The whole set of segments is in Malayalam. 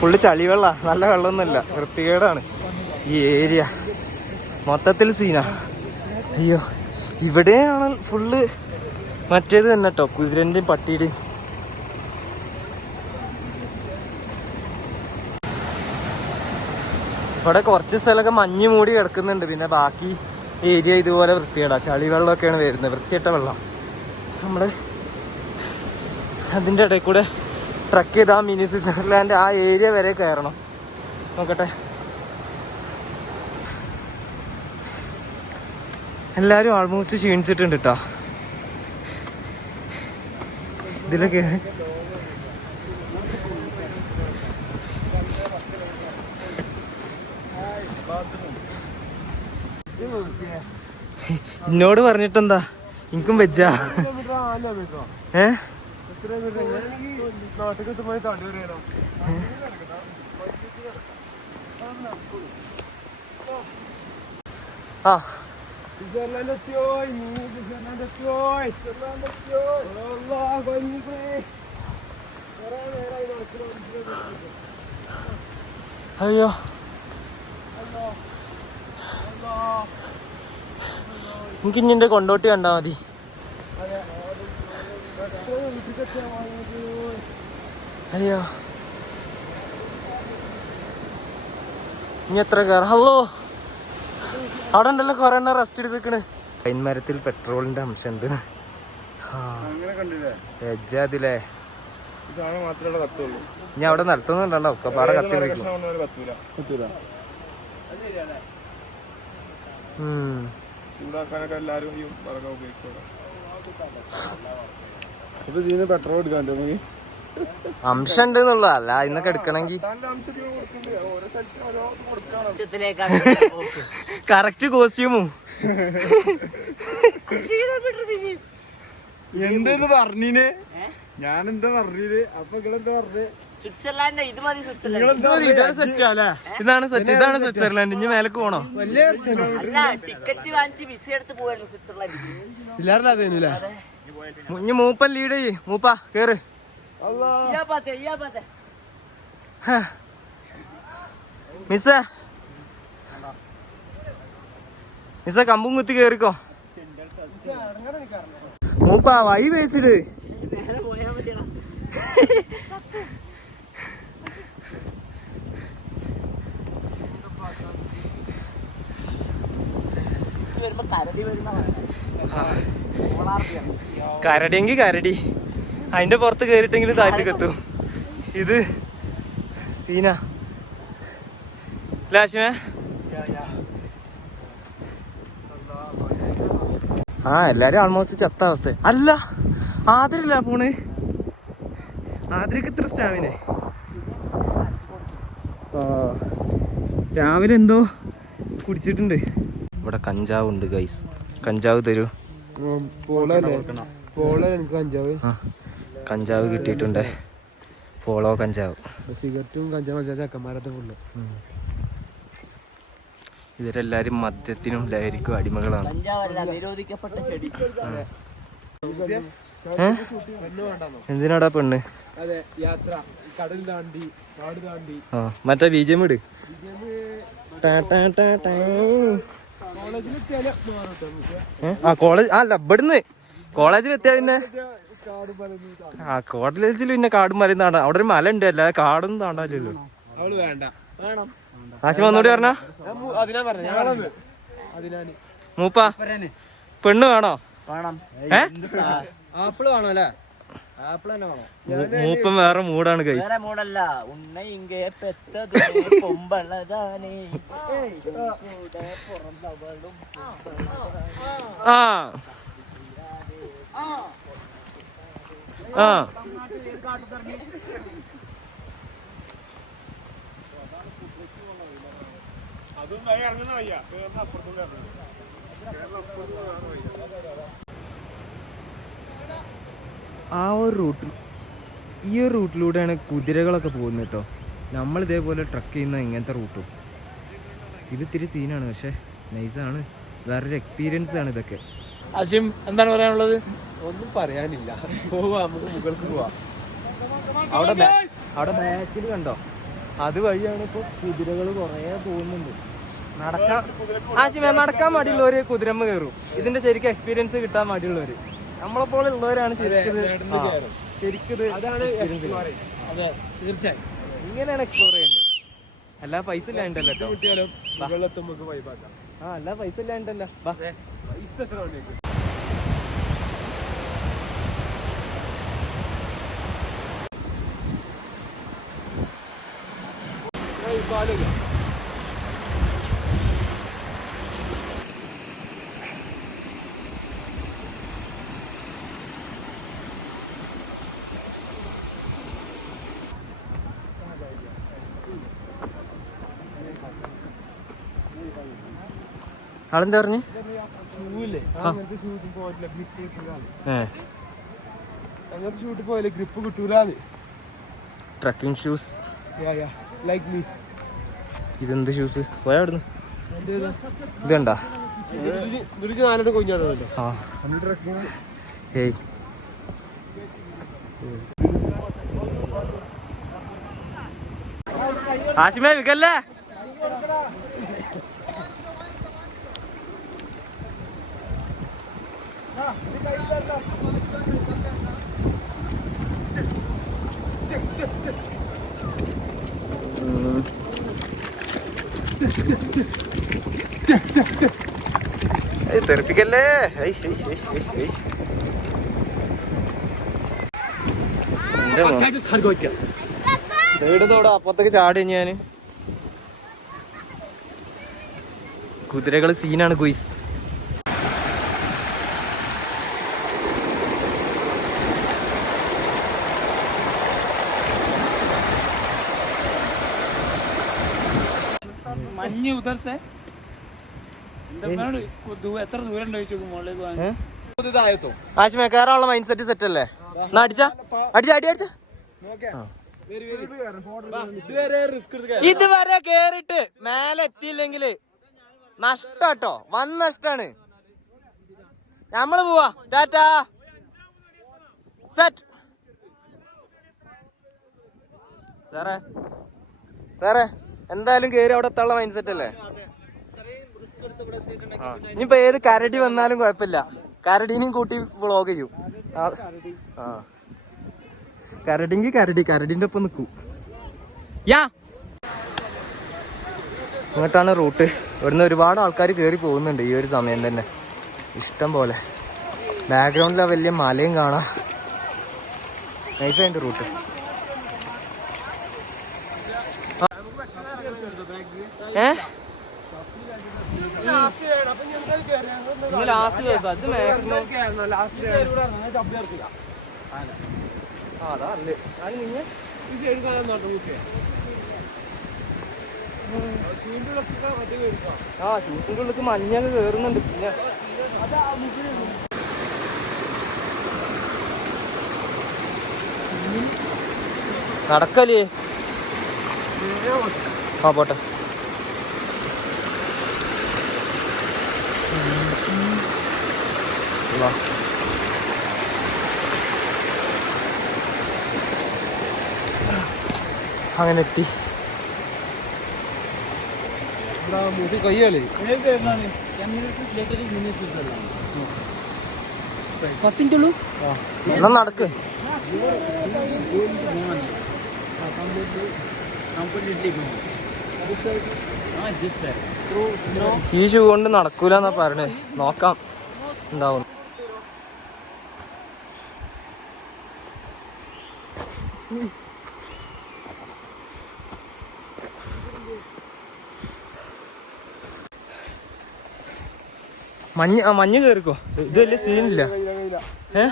ഫുള്ള് ചളിവെള്ള നല്ല വെള്ളമൊന്നുമില്ല. വൃത്തികേടാണ്. ഈ ഏരിയ മൊത്തത്തിൽ സീനാ അയ്യോ ഇവിടെയാണ് ഫുള്ള് മറ്റേത് തന്നെ കേട്ടോ കുതിരന്റെയും പട്ടിയുടെയും. ഇവിടെ കുറച്ച് സ്ഥലമൊക്കെ മഞ്ഞ് മൂടി കിടക്കുന്നുണ്ട്. പിന്നെ ബാക്കി ഏരിയ ഇതുപോലെ വൃത്തികേടാ. ചളി വെള്ളമൊക്കെയാണ് വരുന്നത്. വൃത്തിയിട്ട വെള്ളം. നമ്മൾ അതിന്റെ ഇടയിൽ കൂടെ ട്രക്ക് ചെയ്ത് ആ മിനി സ്വിറ്റ്സർലാൻഡ് ആ ഏരിയ വരെ കയറണം. നോക്കട്ടെ. എല്ലാരും ആൾമോസ്റ്റ് ക്ഷീണിച്ചിട്ടുണ്ട് കേട്ടോ ഇതിലൊക്കെ എന്നോട് പറഞ്ഞിട്ടെന്താ? എനിക്കും വെച്ചാ ഏ? ആ അയ്യോ എനിക്ക് ഇനി എന്റെ കൊണ്ടോട്ടി കണ്ടാ മതി അയ്യോ. ഇനി എത്ര കയറ? ഹലോ. അവിടെ ഉണ്ടല്ലോ കൊറേ എണ്ണം റെസ്റ്റ് പെട്രോളിന്റെ അങ്ങനെ കണ്ടില്ലേ? എജ്ജാതില്ലേ ഈ സാധനം മാത്രമേ അവിടെ കത്തുള്ളൂ. ഇനി അവിടെ നടത്തുന്നുണ്ടോ ഒക്കെ പാടെ കത്തി. ചൂടാക്കാനൊക്കെ എല്ലാരും ഈ വിറക് ഉപയോഗിക്കും അപ്പൊ ഇതിന് പെട്രോൾ എടുക്കാൻ നമുക്ക്? അംശം ഉണ്ട് ഇന്നൊക്കെ എടുക്കണമെങ്കിൽ കറക്റ്റ് കോസ്റ്റ്യൂമും എന്തെന്ന് പറഞ്ഞിന്? ഞാൻ എന്താ പറഞ്ഞത് അപ്പൊ നിങ്ങളെന്താ പറഞ്ഞത് ഇതാണ് സെറ്റ് ഇതാണ് സെറ്റ് ഇതാണ് സ്വിറ്റ്സർലാൻഡ്. ഇനി മേലേക്ക് പോണോ? അല്ല ടിക്കറ്റ് വാങ്ങിച്ച് വിസ എടുത്ത് പോവായിരുന്നു സ്വിറ്റ്സർലാൻഡ് ഇല്ലാറില്ല ഇനി മൂപ്പൻ ലീഡ് ചെയ്യ്. മൂപ്പ കേറ്. മിസ്സ. മിസ്സ കമ്പും കുത്തി കേറിക്കോ. മൂപ്പ വഴി വേസിട് വരുമ്പോ കരടി വരുന്ന കരടിയെങ്കി കരടി. അതിന്റെ പുറത്ത് കയറിയിട്ടെങ്കിലും താഴത്തേക്ക് എത്തും. ഇത് സീന. ലാശിമേ ആ എല്ലാരും ആൾമോസ്റ്റ് ചത്ത അവസ്ഥ. അല്ല ആദരല്ല പോണ് ആദരക്ക് ഇത്ര സ്റ്റാമിനെ രാവിലെ എന്തോ കുടിച്ചിട്ടുണ്ട്. ഇവിടെ കഞ്ചാവ് ഉണ്ട് ഗൈസ് കഞ്ചാവ് തരൂ. എനിക്ക് കഞ്ചാവ്? കഞ്ചാവ് കിട്ടിയിട്ടുണ്ട്. പോളോ കഞ്ചാവ്. സിഗരറ്റും കഞ്ചാവ് ചക്കന്മാരത്തെ ഫുള്ള് ഇവരെല്ലാരും മദ്യത്തിനും ലഹരിക്കും അടിമകളാണ്? എന്തിനാടാ പെണ്ണ്? അതെ യാത്ര. കടൽ താണ്ടി കാട് താണ്ടി. ആ മറ്റേ ബിജെ ഇട്. ടാ, ടാ, ടാ, ടാ. ആ കോളേജ് ആ ഇവിടുന്ന് കോളേജിൽ എത്തിയാ പിന്നെ ആ കോളേജിൽ പിന്നെ കാടും മലയും താണ്ടാ അവിടെ ഒരു മല ഉണ്ട് അല്ല കാടും താണ്ടാലല്ലോ അവൾ വേണ്ട. വേണം. ആശം ഒന്നുകൂടി പറഞ്ഞ. മൂപ്പ പെണ്ണ് വേണോ? വേണം. ഏ? ആപ്പിൾ വേണോ അല്ലേ? ആപ്പിൾ തന്നെ വേണം മൂ- മൂപ്പൻ വേറെ മൂടാണ് കൈസ് വേറെ മൂടല്ല ഉണ്ണ ഇങ്ങേ പെത്തത് പുറന്തവളും ആ. ആ. ആ ഒരു റൂട്ടിൽ ഈ ഒരു റൂട്ടിലൂടെയാണ് കുതിരകളൊക്കെ പോകുന്നത് കേട്ടോ. നമ്മൾ ഇതേപോലെ ട്രക്ക് ചെയ്യുന്ന ഇങ്ങനത്തെ റൂട്ടും ഇത് ഇത്തിരി സീനാണ് പക്ഷെ നൈസാണ് വേറൊരു എക്സ്പീരിയൻസ് ആണ് ഇതൊക്കെ. അസിം എന്താണ് പറയാനുള്ളത്? ഒന്നും പറയാനില്ല. പോവാ നമുക്ക് മുകൾക്ക് പോവാ. അവിടെ അവിടെ ബാക്കിൽ കണ്ടോ? അത് വഴിയാണ് ഇപ്പൊ കുതിരകൾ കുറേ പോകുന്നുണ്ട്. നടക്കാൻ ആശിമ നടക്കാൻ മടിയുള്ളവര് കുതിരമ്മ കയറും. ഇതിന്റെ ശരിക്കും എക്സ്പീരിയൻസ് കിട്ടാൻ മടിയുള്ളവര്. നമ്മളെ പോലെ ഉള്ളവരാണ് ശരിക്കും ശരിക്കും അതെ തീർച്ചയായും. ഇങ്ങനെയാണ് എക്സ്പ്ലോർ ചെയ്യേണ്ടത്. അല്ല പൈസ ഇല്ലാണ്ടല്ലോ ആ അല്ല പൈസ ഇല്ലാണ്ടല്ല പൈസ എത്ര വേണ്ടി ആളെന്താ പറഞ്ഞു? ഗ്രിപ്പ് കിട്ടൂലാന്ന്. ട്രക്കിംഗ് ഷൂസ് ലൈക്ക് മീ ഇതെന്ത് ഷൂസ് പോയാ അവിടുന്ന്. ഇത്? കണ്ടാ? ഏയ്. ആശിമേ വികല്ലേ? തെറിപ്പിക്കല്ലേ. സൈഡത്തോടെ അപ്പുറത്തേക്ക് ചാടി ഞാൻ കുതിരകൾ സീനാണ് ഗുയിസ്. മഞ്ഞ് ഉദർസേ എത്ര ദൂരം ഉണ്ട് ചോദിച്ചു മുകളിലേക്ക് പോകാൻ? ആശിമേ കയറാനുള്ള മൈൻഡ് സെറ്റ് സെറ്റ് അല്ലേ എന്നാ അടിച്ച? അടിച്ച അടി അടിച്ച. ഇതുവരെ കേറിട്ട് മേലെ എത്തിയില്ലെങ്കിൽ നഷ്ടാട്ടോ. വൻ നഷ്ടാണ്. നമ്മൾ പോവാ. ടാറ്റാ. സെറ്റ് സാറേ. സാറേ. എന്തായാലും കേറി അവിടെ എത്താനുള്ള മൈൻഡ് സെറ്റ് അല്ലേ ഇനിയിപ്പൊ ഏത് കരടി വന്നാലും കുഴപ്പമില്ല. കരടീനെയും കൂട്ടി വ്ളോഗ് ചെയ്യൂ. ആ. ആ. കരടിങ്കി കരടി കരടിന്റെ ഒപ്പം നിക്കൂ. യാ. ഇങ്ങോട്ടാണ് റൂട്ട്. ഇവിടുന്ന് ഒരുപാട് ആൾക്കാർ കയറി പോകുന്നുണ്ട് ഈ ഒരു സമയം തന്നെ. ഇഷ്ടം പോലെ. ബാക്ക്ഗ്രൗണ്ടിൽ വലിയ മലയും കാണാം. നൈസായിട്ട് റൂട്ട് ഏ ലാസ്റ്റ് ഇത് മാക്സിമം ആ അതാ അല്ലേ. അത് നിങ്ങൾ ആ ഉള്ളിൽ മഞ്ഞൊക്കെ കേറുന്നുണ്ട് പിന്നെ. നടക്കല്ലേ? ആ പോട്ടെ. വാ. അങ്ങനെ എത്തി കയ്യാളി പത്തിന്റെ ഉള്ളൂ? എന്നാ നടക്ക്. ഈ ഷൂ കൊണ്ട് നടക്കൂലെന്നാ പറഞ്ഞേ. നോക്കാം. ഉണ്ടാവും മഞ്ഞ് ആ മഞ്ഞ് കേറിക്കോ. ഇത് വലിയ സീനില്ല. ഏ?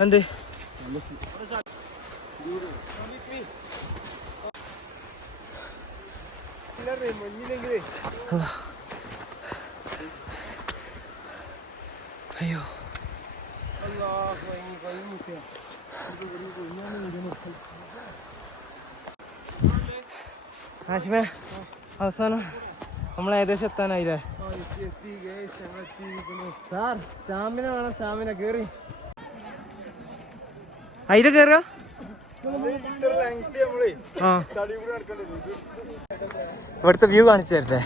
എന്തേ? അയ്യോ ആശിമേ അവസാനം നമ്മൾ ഏകദേശം എത്താനായില്ലേ? സാർ സ്റ്റാമിന വേണം സ്റ്റാമിന കേറി. അതിൽ കേറുക ഇവിടുത്തെ വ്യൂ കാണിച്ചു തരട്ടെ.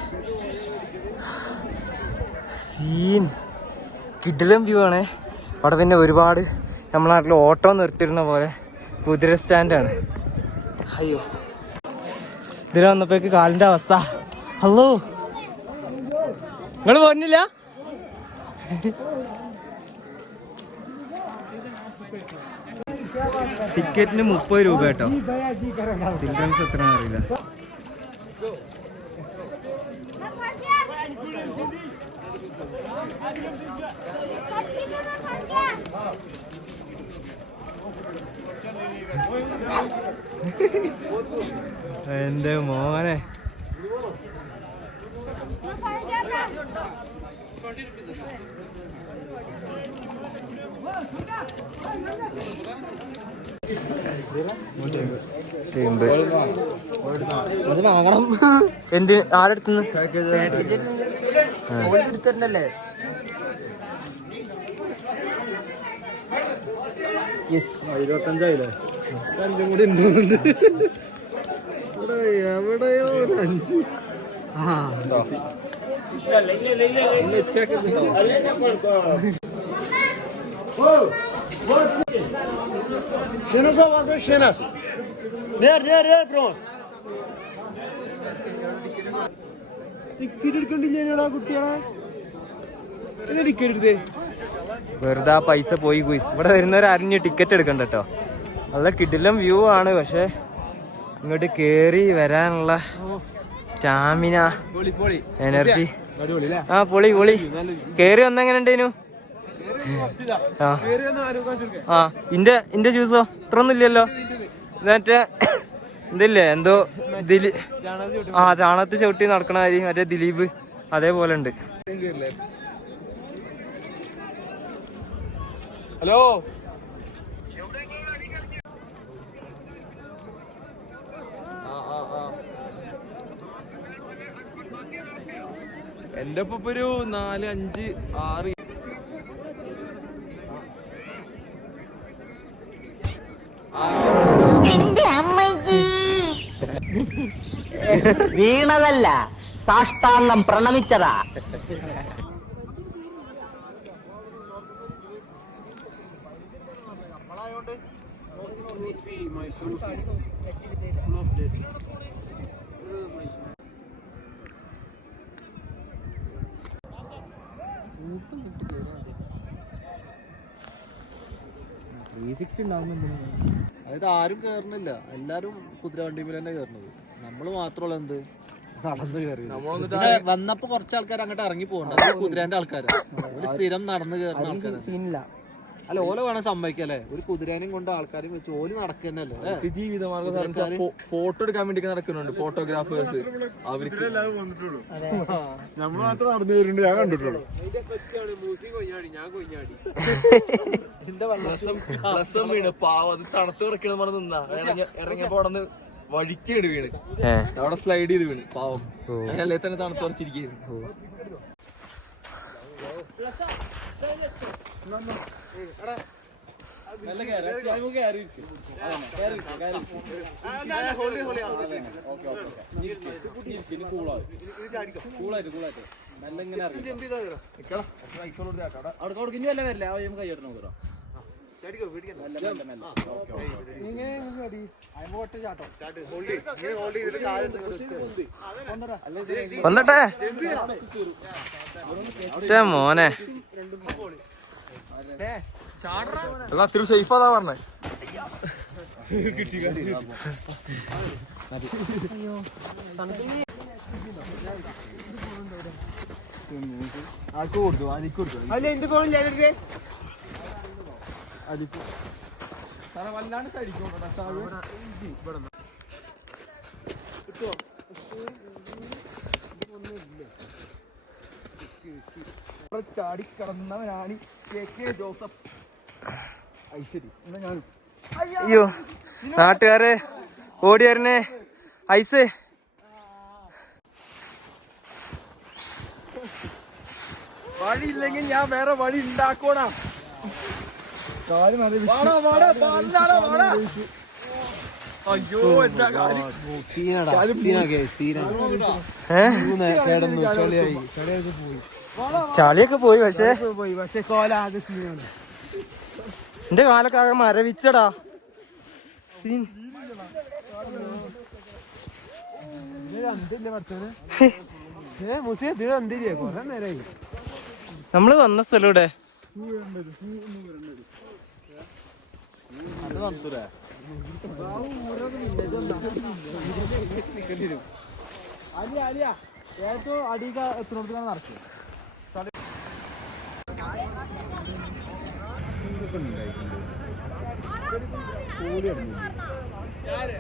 സീൻ. കിഡിലും വ്യൂ ആണ്. അവിടെ പിന്നെ ഒരുപാട് നമ്മുടെ നാട്ടിൽ ഓട്ടോ നിർത്തിയിരുന്ന പോലെ കുതിര സ്റ്റാൻഡാണ്. അയ്യോ. ഇതിൽ വന്നപ്പോഴേക്ക് കാലിന്റെ അവസ്ഥ. ഹലോ. നിങ്ങൾ പറഞ്ഞില്ല? ടിക്കറ്റിന് മുപ്പത് രൂപ കേട്ടോ. ചിൽഡ്രൻസ് എത്ര അറിയില്ല. എന്റെ മോനെ. എന്ത്? ആരെടുത്തുനിന്ന് എടുത്തിട്ടുണ്ടല്ലേ ഇരുപത്തഞ്ചായില്ലേ? അഞ്ചും കൂടി ഉണ്ടോന്നുണ്ട് ഇവിടെ എവിടെയോ ഒരു അഞ്ച്. ആ. ടിക്കറ്റ് എടുക്കണ്ടില്ലേടാ കുട്ടികളെ ടിക്കറ്റ് എടുത്തേ വെറുതെ പൈസ പോയി കുയിസ് ഇവിടെ വരുന്നവർ അറിഞ്ഞ് ടിക്കറ്റ് എടുക്കണ്ട കേട്ടോ നല്ല കിടിലം വ്യൂ ആണ് പക്ഷെ ഇങ്ങോട്ട് കേറി വരാനുള്ള സ്റ്റാമിന എനർജി ആ പൊളി പൊളി. കേറി വന്നെങ്ങനെ ഉണ്ടേനു? ആ. ആ ഇന്റെ ഇന്റെ ജ്യൂസോ ഇത്ര ഒന്നും ഇല്ലല്ലോ? മറ്റേ ഇതില്ലേ എന്തോ ദിലി ആ ചാണകത്ത് ചവിട്ടി നടക്കണ കാര്യം മറ്റേ ദിലീപ് അതേപോലെ ഉണ്ട്. ഹലോ? എന്റെ ഒപ്പം ഇപ്പൊ ഒരു നാല് അഞ്ച് ആറ് വീണതല്ല സാഷ്ടാംഗം പ്രണമിച്ചതാ. അതായത് ആരും കയറണില്ല എല്ലാരും കുതിര മേലെ തന്നെ കയറുന്നത് നമ്മൾ മാത്രമല്ല എന്ത്? നടന്നു കയറി വന്നപ്പോ കുറച്ച് ആൾക്കാർ അങ്ങോട്ട് ഇറങ്ങി പോകണ്ട കുതിരേന്റെ ആൾക്കാരാണ് ഒരു സ്ഥിരം നടന്നു കയറുന്ന ആൾക്കാരാണ് സീനില്ല അല്ല ഓല വേണം സമ്മതിക്കല്ലേ ഒരു കുതിരേനെയും കൊണ്ട് ആൾക്കാരും വെച്ച് ഓൽ നടക്കുന്നല്ലേ ജീവിതമാർഗം ഫോട്ടോ എടുക്കാൻ വേണ്ടി നടക്കുന്നുണ്ട് ഫോട്ടോഗ്രാഫേഴ്സ് അവർക്ക് നമ്മൾ മാത്രം നടന്നു വരുന്നുണ്ട് ഞാൻ കണ്ടിട്ടുള്ളൂ. രസം വീണ് പാവം അത് തണുത്ത് കിടക്കണം പറഞ്ഞ് നിന്നാ. ഇറങ്ങി ഇറങ്ങിയപ്പോ അവിടെ വഴിക്കേട് വീണ്. അവിടെ സ്ലൈഡ് ചെയ്ത് വീണ് പാവം. അതിനല്ലേ തന്നെ തണുത്ത് വല്ല വരില്ല നമുക്ക് കൈയ്യടണം നോക്കാം വന്നട്ടെ മോനെ. അല്ല അത്തിരി സേഫ് അതാ പറഞ്ഞേ. അല്ല എന്റെ ഫോണിൽ വല്ലാണ്ട് സൈഡിക്കോട്ടോ ചാടി കടന്നവനാണ് കെ കെ ജോസഫ്. ഐശ്വരി എന്നാ ഞാനും. അയ്യോ നാട്ടുകാരെ ഓടി വരണേ ഐസ്. വഴിയില്ലെങ്കിൽ ഞാൻ വേറെ വഴി ഉണ്ടാക്കോടാ. അയ്യോ എന്റെ കാര്യം? ചളിയൊക്കെ പോയി പക്ഷേ. എന്റെ കാലൊക്കെ ആകെ മരവിച്ചടാ. സീൻ. നമ്മൾ വന്ന സ്ഥലൂടെ. ഏറ്റവും അടിയിൽ എത്തുന്നിടത്താണ് നടക്കുക ആര്?